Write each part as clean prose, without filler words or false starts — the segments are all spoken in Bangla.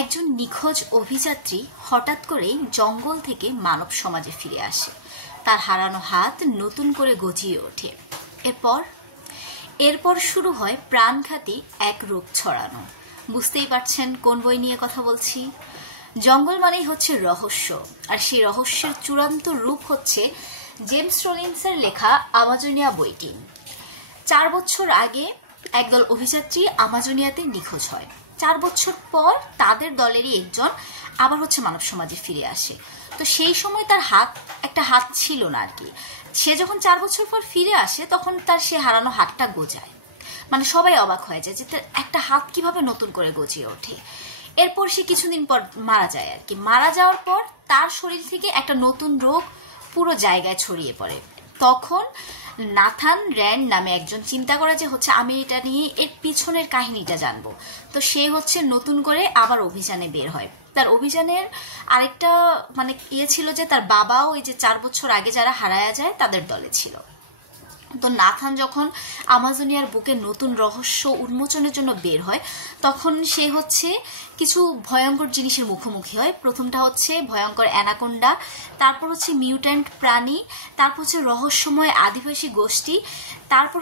একজন নিখোঁজ অভিযাত্রী হঠাৎ করেই জঙ্গল থেকে মানব সমাজে ফিরে আসে। তার হারানো হাত নতুন করে গজিয়ে ওঠে। এরপর শুরু হয় প্রাণঘাতী এক রোগ ছড়ানো। বুঝতেই পারছেন কোন বই নিয়ে কথা বলছি। জঙ্গল মানেই হচ্ছে রহস্য, আর সেই রহস্যের চূড়ান্ত রূপ হচ্ছে জেমস রলিন্সের লেখা আমাজোনিয়া বইটি। 4 বছর আগে একদল অভিযাত্রী আমাজোনিয়াতে নিখোঁজ হয়। 4 বছর পর তাদের দলেরই একজন আবার মানব সমাজে ফিরে আসে। তো সেই সময় তার একটা হাত ছিল না আর কি। সে যখন 4 বছর পর ফিরে আসে তখন তার সে হারানো হাতটা গজায়। মানে সবাই অবাক হয়ে যায় যে তার একটা হাত কিভাবে নতুন করে গজিয়ে ওঠে। এরপর সে কিছুদিন পর মারা যায় আর কি। মারা যাওয়ার পর তার শরীর থেকে একটা নতুন রোগ পুরো জায়গায় ছড়িয়ে পড়ে। তখন নাথান র্যান্ড নামে একজন চিন্তা করে যে আমি এটা নিয়ে এর পিছনের কাহিনীটা জানবো। তো সে নতুন করে আবার অভিযানে বের হয়। তার অভিযানের আরেকটা ছিল যে তার বাবাও এই যে 4 বছর আগে যারা হারায়া যায় তাদের দলে ছিল। তো নাথান যখন আমাজোনিয়ার বুকে নতুন রহস্য উন্মোচনের জন্য বের হয় তখন সে কিছু ভয়ঙ্কর জিনিসের মুখোমুখি হয়। প্রথমটা ভয়ঙ্কর অ্যানাকোন্ডা, তারপর মিউট্যান্ট প্রাণী, তারপর রহস্যময় আদিবাসী গোষ্ঠী, তারপর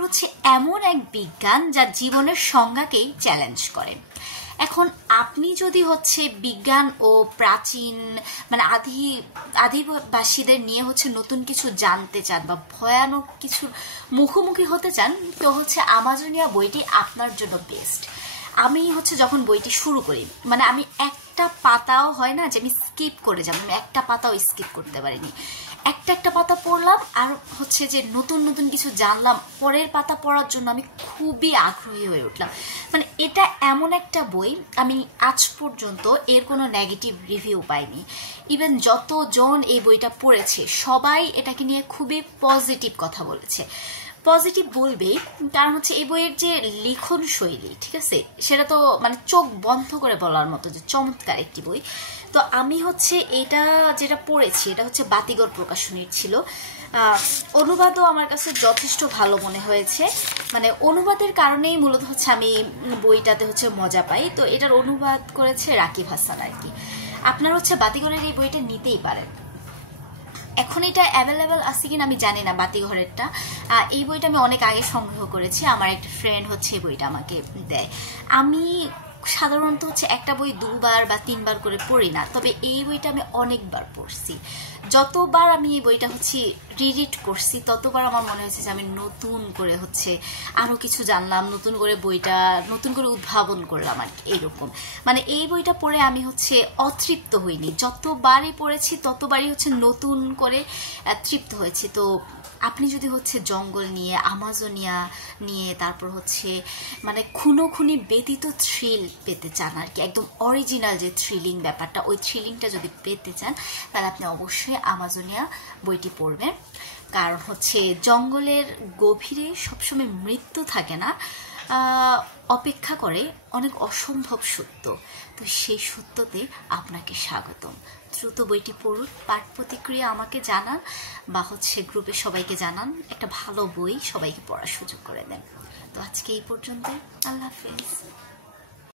এমন এক বিজ্ঞান যা জীবনের সংজ্ঞাকেই চ্যালেঞ্জ করে। এখন আপনি যদি বিজ্ঞান ও প্রাচীন আদিবাসীদের নিয়ে নতুন কিছু জানতে চান বা ভয়ানক কিছুর মুখোমুখি হতে চান তো আমাজোনিয়া বইটি আপনার জন্য বেস্ট। আমি যখন বইটি শুরু করি আমি একটা পাতাও হয় না যে আমি স্কিপ করে যাব, আমি একটা পাতাও স্কিপ করতে পারিনি। একটা পাতা পড়লাম আর যে নতুন নতুন কিছু জানলাম। পরের পাতা পড়ার জন্য আমি খুবই আগ্রহী হয়ে উঠলাম। এটা এমন একটা বই আমি আজ পর্যন্ত এর কোনো নেগেটিভ রিভিউ পাইনি। ইভেন যতজন এই বইটা পড়েছে সবাই এটাকে নিয়ে খুবই পজিটিভ কথা বলেছে। পজিটিভ বলবেই, কারণ এই বইয়ের যে লিখন শৈলী, ঠিক আছে, সেটা তো চোখ বন্ধ করে বলার মতো যে চমৎকার একটি বই। তো আমি এটা যেটা পড়েছি এটা বাতিঘর প্রকাশনীর ছিল। অনুবাদও আমার কাছে যথেষ্ট ভালো মনে হয়েছে। অনুবাদের কারণেই মূলত আমি বইটাতে মজা পাই। তো এটার অনুবাদ করেছে রাকিব হাসান আর কি। আপনার বাতিঘরের এই বইটা নিতেই পারেন। এখন এটা অ্যাভেলেবেল আছে কিনা আমি জানি না বাতিঘরেরটা। এই বইটা আমি অনেক আগে সংগ্রহ করেছি। আমার একটা ফ্রেন্ড এই বইটা আমাকে দেয়। আমি সাধারণত একটা বই 2 বার বা 3 বার করে পড়ি না, তবে এই বইটা আমি অনেকবার পড়ছি। যতবার আমি এই বইটা রিডিড করছি ততবার আমার মনে হয়েছে যে আমি নতুন করে আরো কিছু জানলাম, নতুন করে বইটা নতুন করে উদ্ভাবন করলাম আর কি। এরকম এই বইটা পড়ে আমি অতৃপ্ত হইনি। যতবারই পড়েছি ততবারই নতুন করে তৃপ্ত হয়েছি। তো আপনি যদি জঙ্গল নিয়ে, আমাজোনিয়া নিয়ে, তারপর খুনোখুনি ব্যতীত থ্রিল পেতে চান আর কি, একদম অরিজিনাল যে থ্রিলিং ব্যাপারটা, ওই থ্রিলিংটা যদি পেতে চান তাহলে আপনি অবশ্যই আমাজোনিয়া বইটি পড়বেন। কারণ জঙ্গলের গভীরে সবসময় মৃত্যু থাকে না, অপেক্ষা করে অনেক অসম্ভব সত্য। তো সেই সত্যতে আপনাকে স্বাগতম। দ্রুত বইটি পড়ুন, পাঠ প্রতিক্রিয়া আমাকে জানান বা গ্রুপে সবাইকে জানান। একটা ভালো বই সবাইকে পড়ার সুযোগ করে দেন। তো আজকে এই পর্যন্তই। আল্লাহ হাফেজ।